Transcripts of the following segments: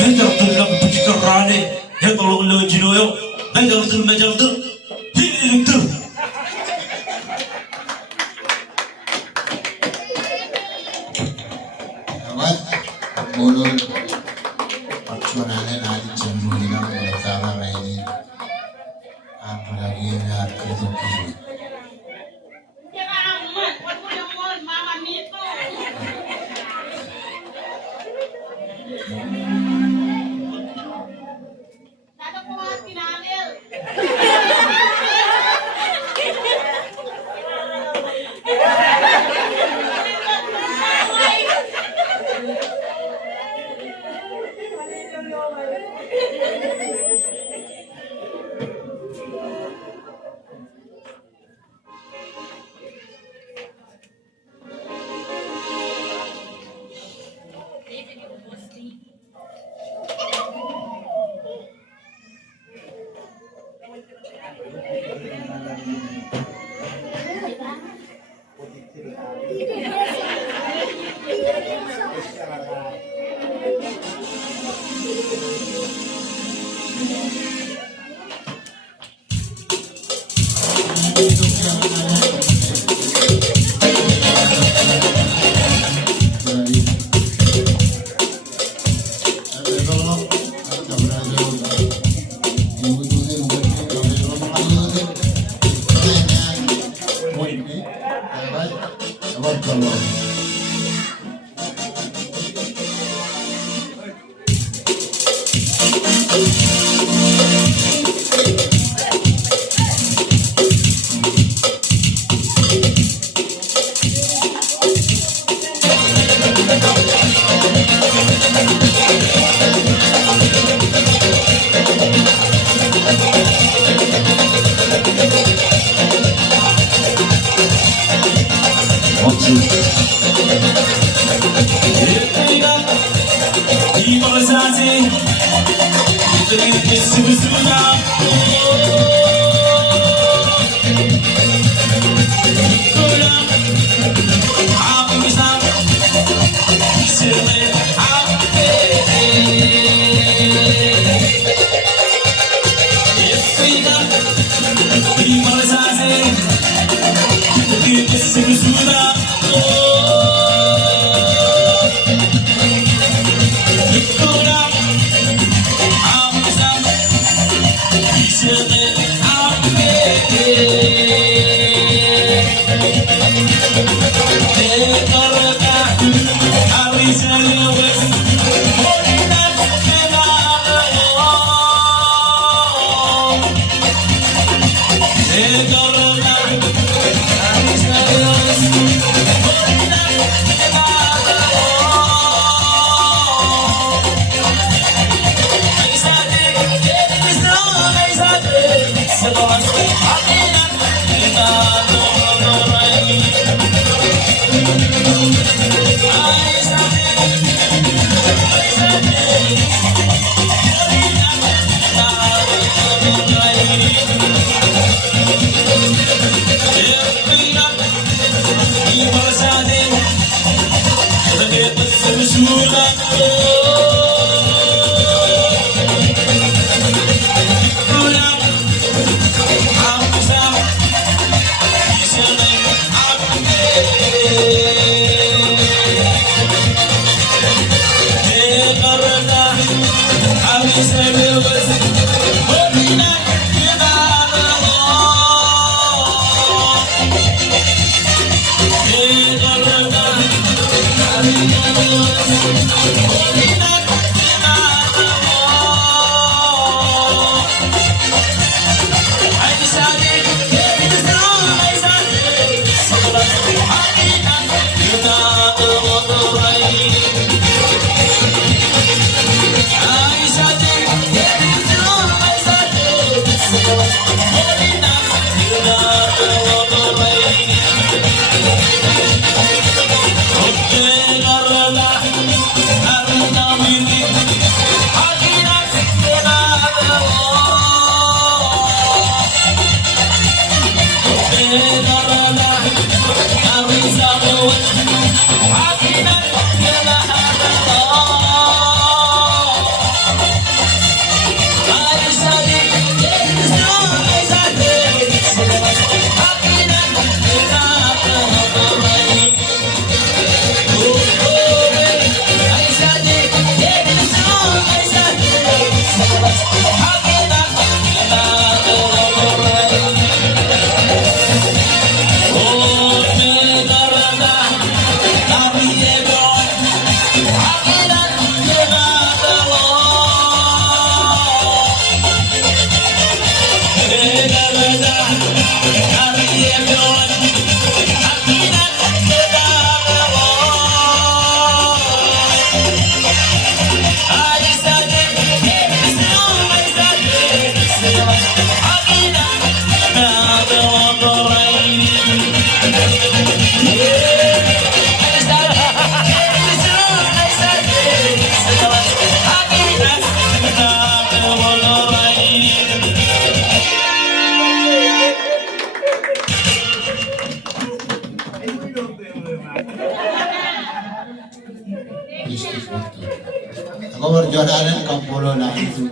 Becerdim lan pıçıkırrani. Hep oğlunu cinoyo. Becerdim. Hiliktir. Awat bolol percuanane nadi jambu hilang bertawar ini apalagi lihat kerja mistis betul. Aku berjualan kampolo lalu tu,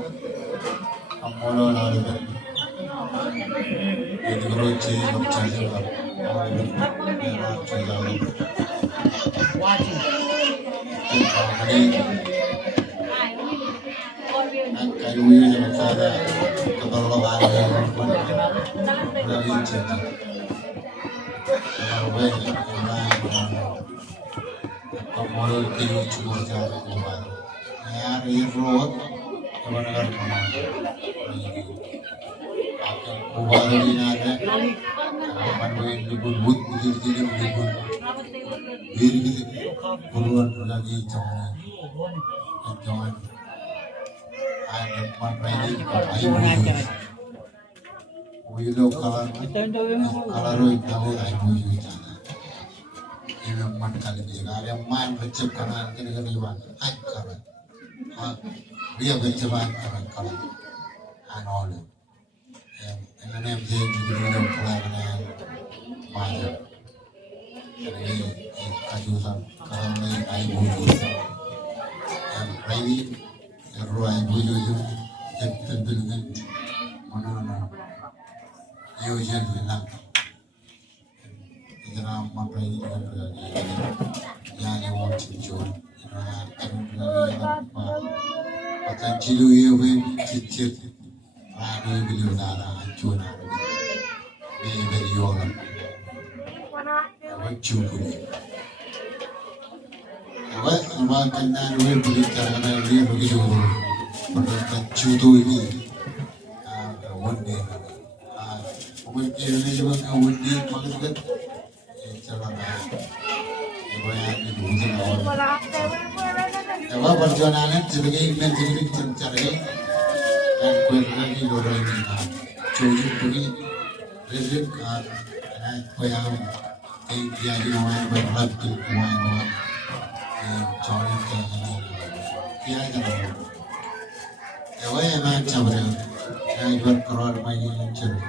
kampolo lalu ber. Jadi keruci bercari ber. Kayu ini macam ada keperluan lagi jadi. Kalau boleh, kampolo itu cuma cara kuat. Yang road, kawan agar kaman. Kuat ini ada. Kawan boleh dibut jadi dibut. Diri keluar lagi jangan. Jangan. Ada mana ini ayu buju. Buju kalau roy tahu ayu buju jangan. Ini man kali dia. Ada man bercep kanan kiri iwan. Kanan. Dia bercep kanan. Anol. Yang ini dia juga minum kanan maju. Jadi kajusan kalau ini ayu buju. Yang ini roy buju itu tentu dengan mana yo jen bilang jangan makan ini kan lagi yang want to join pakai cilu yo cicit ada beliau darah join ada beliau orang cukuni awak kena dua beli karena dia begitu berkat judo ini wonder wonder ini juga wonder maksudnya celana ibu yang itu celana awak perjuangan sebagai menteri mencari dan kualitas lorong ini cuci pergi rezeki kan yang dia orang berharap ke orang cari dia jangan awak yang macam mana yang berkeruan main cari